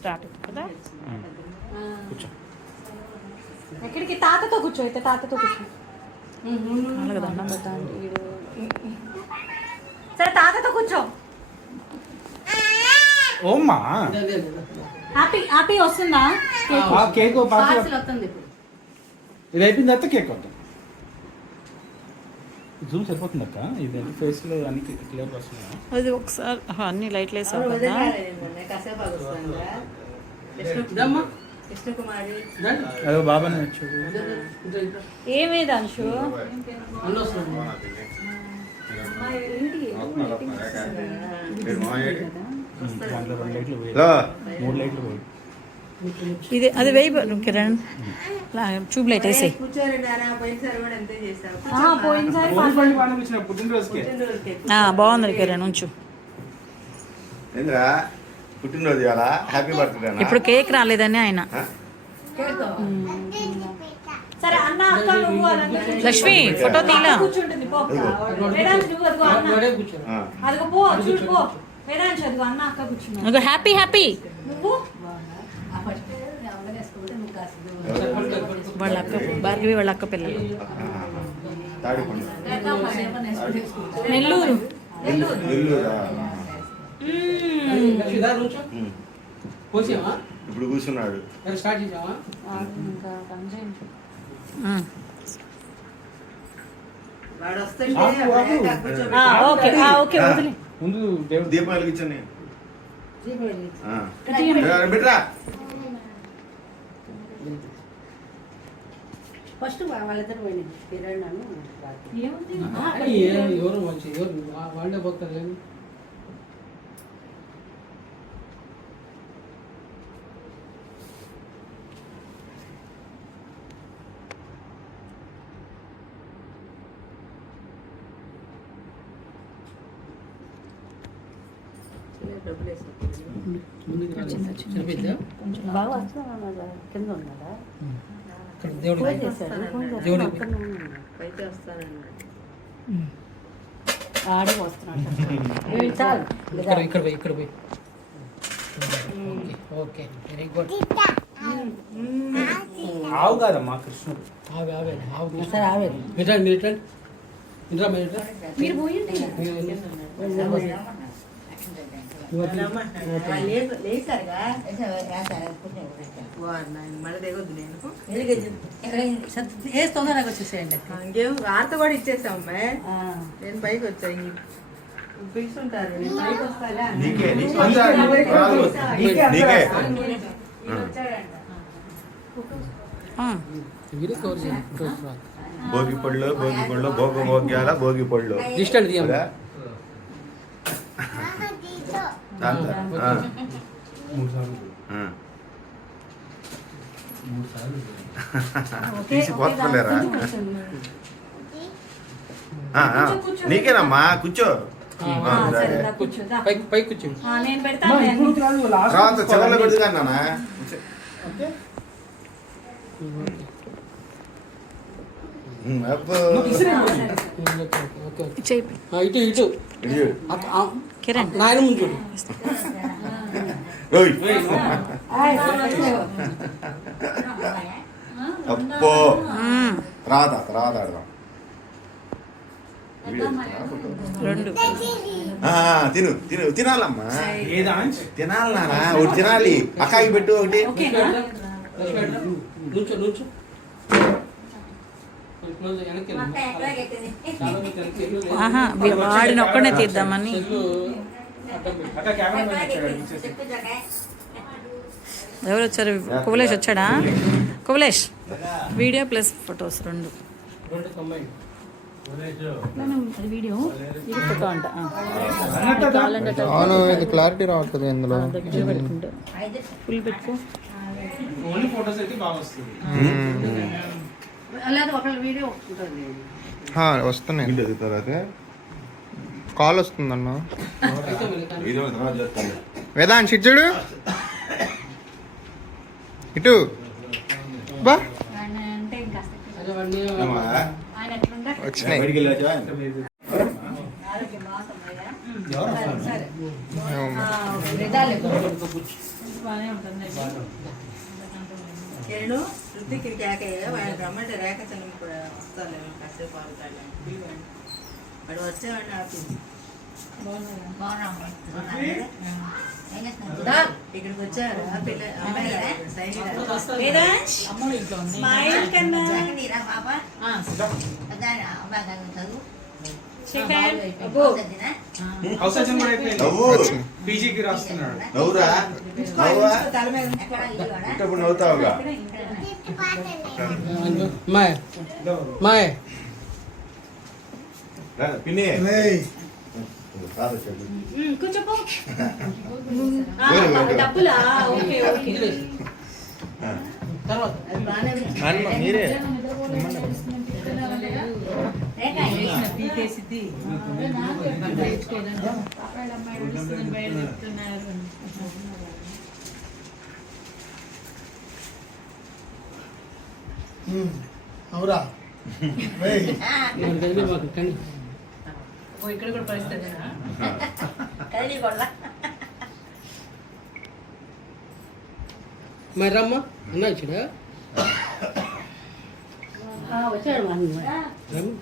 Start కదా. కూర్చో. ఎక్కడికి తాతతో కూర్చో, అయితే తాతతో కూర్చో. అలాగే దండం పెట్టండి. సరే తాతతో కూర్చో. ఓమ్మా హ్యాపీ హ్యాపీ వస్తుందా? కేక్ వస్తుంది. ఇది అయిపోయిన తర్వాత కేక్ వద్దాం. జూమ్ సరిపోతుంది అక్క. ఇది ఫేస్ లో అన్ని క్లియర్ వస్తున్నాయి. అది ఒకసారి అన్ని లైట్లు వేసావు కదా. అదో బాబానే వచ్చు. ఏమేది అంశు? దాంట్లో 2 లైట్లు పోయి 3 లైట్లు పోయి. ఇది అది వేయి కిరణ్, ట్యూబ్ లైట్ వేసాయి. బాగుంది కిరణ్, ఉంచు. పుట్టినరోజు ఇవాళ. Happy birthday. ఇప్పుడు కేక్ రాలేదని ఆయన. లక్ష్మి ఫోటో తీలా. Happy happy. వాళ్ళ అక్క భార్గవి, వాళ్ళ అక్క పిల్లలు. నెల్లూరు. ఇప్పుడు కూర్చున్నాడు. ముందు దీపం వెలిగించండి. బిడ్రా ఫస్ట్ వాళ్ళిద్దరు పోయినాయి. ఎవరు మంచి ఎవరు వాళ్ళే పోతారు. కానీ బాగా కింద ఉన్నాడా? ఆడే వస్తున్నాడు. చాలు ఇక్కడ పోయి. Okay very good. ఆవు కాదమ్మా కృష్ణుడు. సరే ఆవేది మీరు పోయింది. తొందరగా వచ్చేసేయండి. ఇంకేం వార్త కూడా ఇచ్చేసాం అమ్మాయి. నేను పైకి వచ్చాయి పిలుచుంటారు. భోగి పళ్ళు భోగ్యాల భోగి పళ్ళు. తీసిపోతలేరా? నీకేనమ్మా కూర్చో. పైకి కూర్చో. తర్వాత చివరిలో పెడుతున్నా నాన్న. ఇటు కిరణ్ నాయన ముందు. అప్పో రాదా ఆడదాం. తినాలమ్మా. తినాలి నాన్న. ఒకటి తినాలి. అక్కాకి పెట్టు ఒకటి. వాడిని ఒక్కడే తీద్దామని. ఎవరు వచ్చారు? కువలేష్ వచ్చాడా? కువలేష్ వీడియో ప్లస్ ఫొటోస్ 2. వీడియో ఇది ఫోటో అంట. ఇది క్లారిటీ రావట్లేదు ఇందులో. దగ్గర పెట్టుకుంటా ఫుల్ పెట్టుకో. ఓన్లీ ఫోటోస్ అయితే బాగా వస్తుంది. వస్తున్నాయి. తర్వాత కాల్ వస్తుందన్న. వేదాంత్ చూడు ఇటు బా వచ్చినాయి. బాగానే ఉంటుంది ఏడు రుద్దికి కేకయ్య వాళ్ళు రమ్మంటే రేఖ చిన్న కూడా వస్తాను కాసేపు ఆగుతాడు వాడు వచ్చేవాడిని ఆపింది ఇక్కడికి వచ్చారు ఆ పిల్ల అమ్మాయి వేదాంశ్ స్మైల్ కన్నా అవసరం కూడా అయిపోయింది నవ్వు పీజీకి రాస్తున్నాడు నవ్వురా నవ్వా తల మీద ఇప్పుడు నవ్వుతావుగా మాయ మాయ పిన్ని కూర్చోపో డబ్బులా ఓకే ఓకే తర్వాత మీరే పీకేసిద్ది అవురా మాకు కానీ ఇక్కడ కూడా పరిస్థితి మరి రమ్మ అన్నా ఇచ్చాడా వచ్చాడు రమ్మ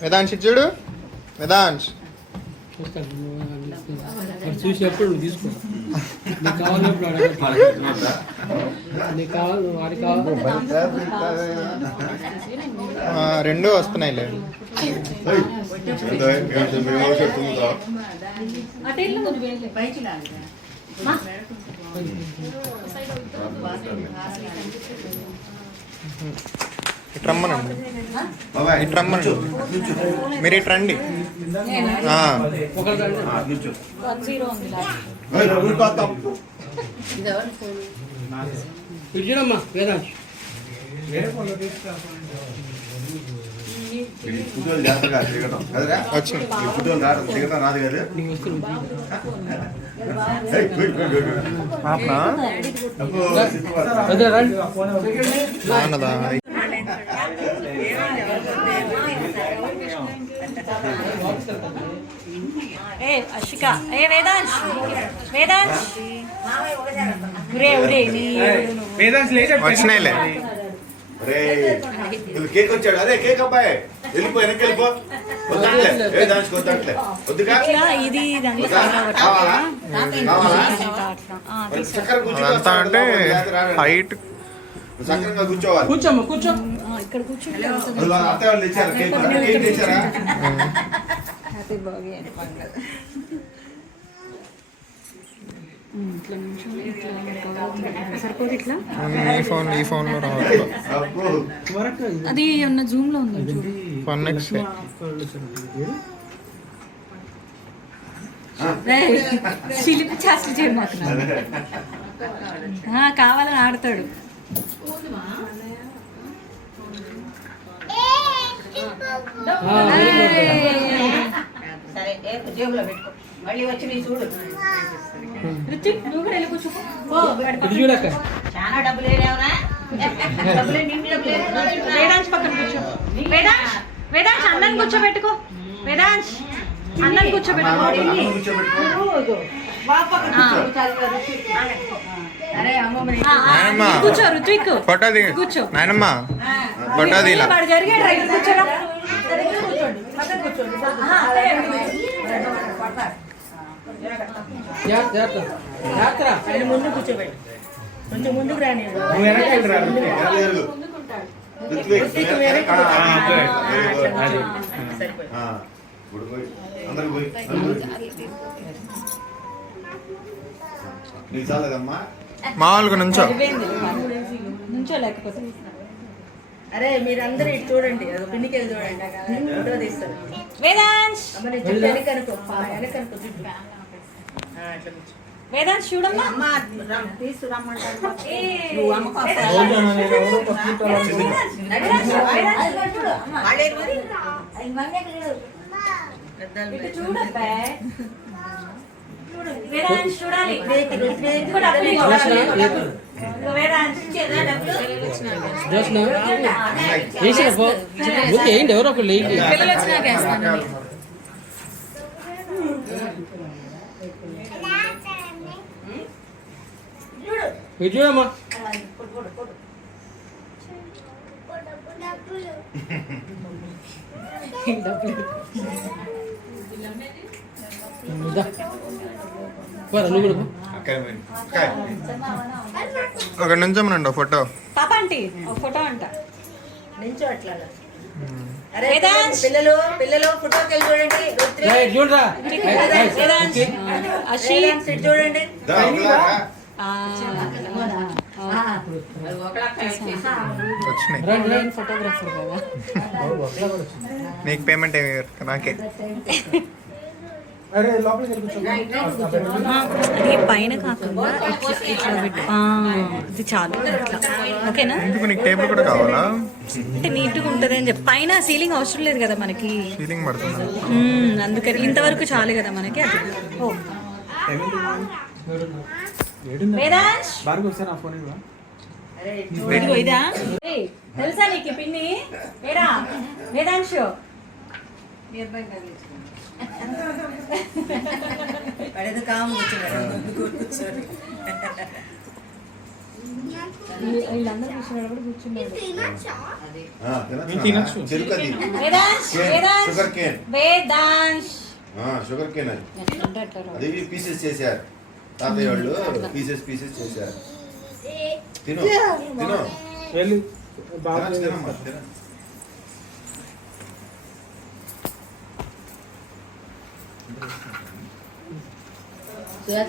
వేదాంశ్ ఇటు చూడు వేదాంశ్ చూస్తాను మరి చూసినప్పుడు నువ్వు తీసుకో నీకు కావాలన్నప్పుడు అడగట్లేదు నీకు కావాలి వాడికి కావాలి రెండు వస్తున్నాయిలే పైకి లాగా ఇటు రమ్మనండి ఇటు రమ్మనండి మీరు ఇటు రండి ఇచ్చాడమ్మా వేదాంశ్ వచ్చింది తిరగటం రాదు కదా నీకు వస్తుంది పాపనా అదే రండి నాన్నదా ఏ అషిక ఏ వేదాంశ్ వేదాంశ్ ఉరే ఉరే నీ వచ్చినాయిలే కేక్ వచ్చాడు అదే కేక్ అబ్బాయి వెళ్ళిపో వెనక్కి వెళ్ళిపో వద్దట్లే ఏ దానికి వద్దట్లే వద్దుగా ఇట్లా ఇది దాంట్లో కావాలా కావాలా చక్కర అదంతా అంటే హైట్ సక్రంగా కూర్చోవాలి కూర్చోమ్మా కూర్చో ఇక్కడ కూర్చొని అత్త వాళ్ళు తెచ్చారా కేక్ కేక్ తెచ్చారా హ్యాపీ బర్త్డే అని పండుగ ఇట్లా నిమిషం ఇట్లా సరిపోదు ఇట్లా ఈ ఫోన్లో రావట్లేదు అది ఉన్న జూమ్ లో ఉంది చూడు వన్ నెక్స్ట్ చిలిపి చేష్టలు చేయమాకు కావాలని ఆడతాడు సరే జేబులో పెట్టుకో మళ్ళీ వచ్చి నీ చూడు రుచిక్ నువ్వు కూడా వెళ్ళి కూర్చో ఇది చూడక్క చాలా డబ్బులు ఏడేవరా డబ్బులు నిండి డబ్బులు వేదాంశ్ పక్కన కూర్చో వేదాంశ్ వేదాంశ్ అన్నని కూర్చోబెట్టుకో వేదాంశ్ అన్నని కూర్చోబెట్టుకో అరే అమ్మమ్మ నాయనమ్మ కూర్చో రుచిక్ ఫోటో దిగు కూర్చో నాయనమ్మ ఫోటో దిలా వాడు జరిగాడు రైలు కూర్చోరా జాగ్రత్త జాగ్రత్త ఆయన ముందు కూర్చోబెట్టి కొంచెం ముందుకు రాని నువ్వు వెనక్కి వెళ్ళిరా అందరికి పోయి నీకు చాలేదమ్మా మామూలుగా నుంచో నుంచో లేకపోతే అరే మీరందరూ ఇటు చూడండి అది పిన్నికి వెళ్ళి చూడండి ఫోటో తీస్తారు వేదాంశ్ అమ్మ నీ జుట్టు వెనకనుకో వెనకనుకో జుట్టు అట్లా కూర్చో వేదాంశ్ చూడమ్మా అమ్మ తీసుకురమ్మంటారు నువ్వు చూడబ్బా వేదాంశ్ చూడాలి వేదాంశ్ ఇచ్చేదా డబ్బులు జోష్న వేసిన ఓకే ఏంటి ఎవరో ఒకళ్ళు వేయండి. పిల్లలు వచ్చినాక వేస్తాను. ఇది చూడమ్మా. ఇదా. పోరా, నువ్వు కూడా పో. ఒక నిమిషం ఫోటో. పాప ఆంటీ ఒక ఫోటో అంట. నించో అట్లా. అరే పిల్లలు పిల్లలు ఫోటోకి వెళ్ళి చూడండి. రుత్రి, రైట్, చూడరా. వేదాంశ్, అషి, వేదాంశ్ ఇటు చూడండి. వచ్చినాయి. రండి, రండి. ఫోటోగ్రాఫర్ కదా. నీకు పేమెంట్ ఏమి నాకే. అరే లోపలికి వెళ్ళి కూర్చో. అది పైన కాకుండా ఇట్లా పెట్టు. ఇది చాలు ఇట్లా. ఓకేనా? ఎందుకు నీకు టేబుల్ కూడా కావాలా? అంటే నీట్గా ఉంటుంది అని చెప్పి. పైన సీలింగ్ అవసరం లేదు కదా మనకి. ఫీలింగ్ పడుతుంది. అందుకని ఇంతవరకు చాలు కదా మనకి. అది ఓ వేదాంశ్, బాగా వస్తే నా ఫోన్ ఇవ్వ. ఇదిగో ఇదా. ఏయ్, తెలుసా నీకు ఈ పిన్ని? ఏరా వేదాంశ్, పడేది కాము కూర్చున్నాడు. వీళ్ళందరూ కూర్చున్నాడు కూర్చున్నాడు. తినచ్చు చెరుకు అది. Vedansh, Vedansh, sugar cane. Vedansh. Sugar cane అది. ఎట్లుంటే అట్లా రా. అది పీసెస్ చేశారు తాతయ్య వాళ్ళు. పీసెస్ చేశారు. తిను తిను. వెళ్ళి బాగా తినమ్మా, తిను.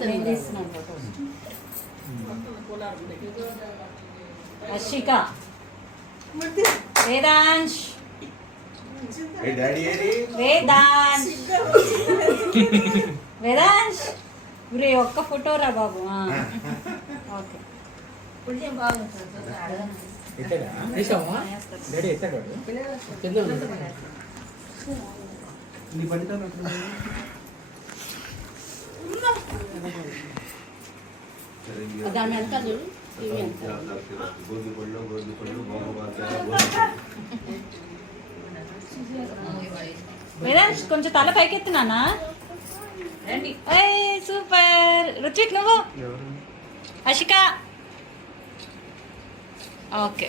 నేను తీస్తున్నాను ఫోటోస్. అషిక, వేదాంశ్, ఏ డాడీ ఏది? వేదాంశ్, వేదాంశ్. ఒరే ఒక్క ఫోటో రా బాబు. ఓకే. ఎత్తాడా? వేసావా? డాడీ ఎత్తాడు వాడు. కింద ఉంది. నీ బండితో ఎక్కడ దాని వెనకాల చూడు. టీవీ వెనకాల. గోధుమ పళ్ళు, వేదాంశ్ కొంచెం తల పైకెత్తున్నానా? ఏయ్ సూపర్. రుచిక్ నువ్వు. అషిక. ఓకే.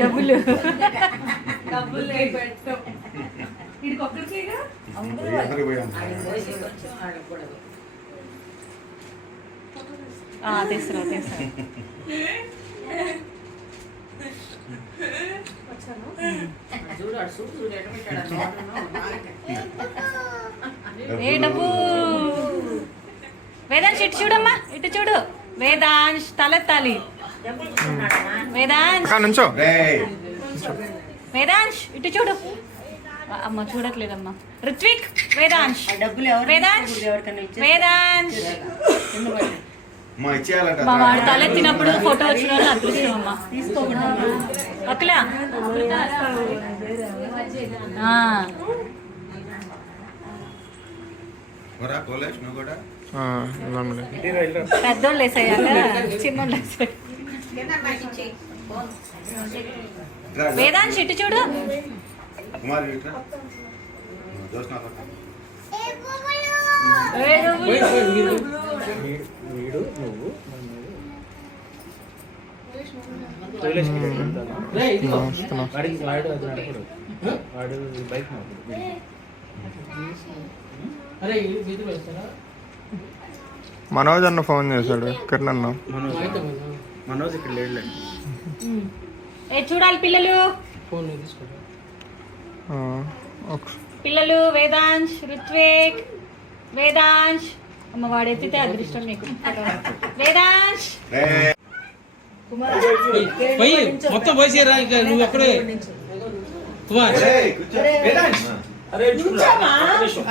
డబ్బులు తీసుకురా తీసుకురా. ఏ డబ్బు. వేదాంశ్ ఇటు చూడమ్మా, ఇటు చూడు. వేదాంశ్ తలెత్తాలి. వేదాంశ్, నుంచో. వేదాంశ్ ఇటు చూడు. అమ్మ చూడట్లేదమ్మా. రుత్విక్, వేదాంశ్, డబ్బులు ఎవరు? వేదాంశ్, ఎవరికైనా ఇచ్చేసి వేదాంశ్. మా ఇచ్చేయాలంట. మా వాడు తలెత్తినప్పుడు ఫోటో వచ్చిన వాళ్ళు అదృష్టం అమ్మా. అక్కలా నువ్వు కూడా పెద్దోళ్ళు వేసాయాక చిన్నోళ్ళు వేసాయి. వేదాంశ్ ఇటు చూడు. కుమార్ ఇట్రా. జోష్నా వీడు నువ్వు వాడికి వాడు అది నడపడు. వాడు బైక్ నడపడు. అరే ఇది వీధిలో వేస్తారా? మనోజ్ అన్న ఫోన్ చేశాడు. కిరణ్ అన్న. మనోజ్ ఇక్కడ లేడులే. ఏ చూడాలి పిల్లలు, ఫోన్ తీసుకుంటా. పిల్లలు. వేదాంశ్, రుత్విక్, వేదాంశ్. అమ్మ వాడు ఎత్తితే అదృష్టం నీకు. వేదాంశ్, పోయి మొత్తం పోసేరా. ఇక నువ్వు అక్కడే కుమార్.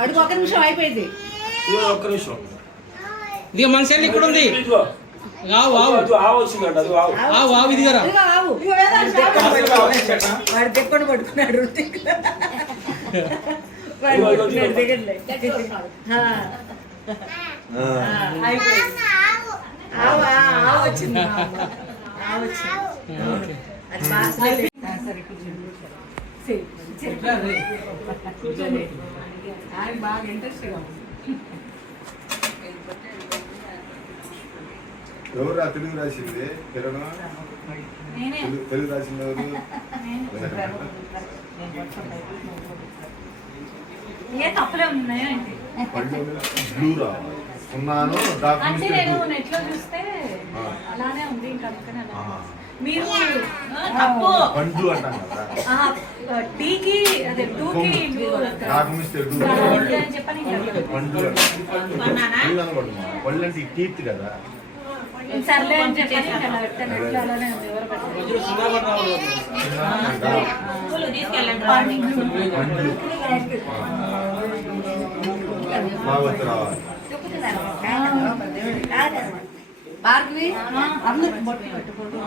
అడుగు ఒక నిమిషం అయిపోయింది. ఇదిగో మన సెల్ ఇక్కడ ఉంది. ఆవు ఆవు ఆవు ఆవు ఇదిగరా. వాడు తెప్పని పట్టుకున్నాడు. వచ్చింది అది బాగా ఇంట్రెస్ట్గా ఉంది. ఎవరు తెలుగు రాసింది కిరణ్? తెలుగు రాసింది ఎవరు? ఏ తప్పులే ఉన్నాయో ఏంటి బ్లూ రావాలి ఉన్నాను అంటే నేను నెట్ లో చూస్తే అలానే ఉంది ఇంకా అందుకనే అలా. మీరు తప్పు పండు అంటాం కదా. డీకి అదే టూకి అని చెప్పని పండు పళ్ళు అంటే టీత్ కదా. సర్లే అని చెప్పని అలా పెట్టాను. నెట్ లో అలానే ఉంది. ఎవరు పెట్టారు? మధ్యలో సుందరపట్నం వాళ్ళు స్కూల్ తీసుకెళ్ళండి బాగా రావాలి. భార్గవి అందరికి బొట్టు పెట్టుకోండి.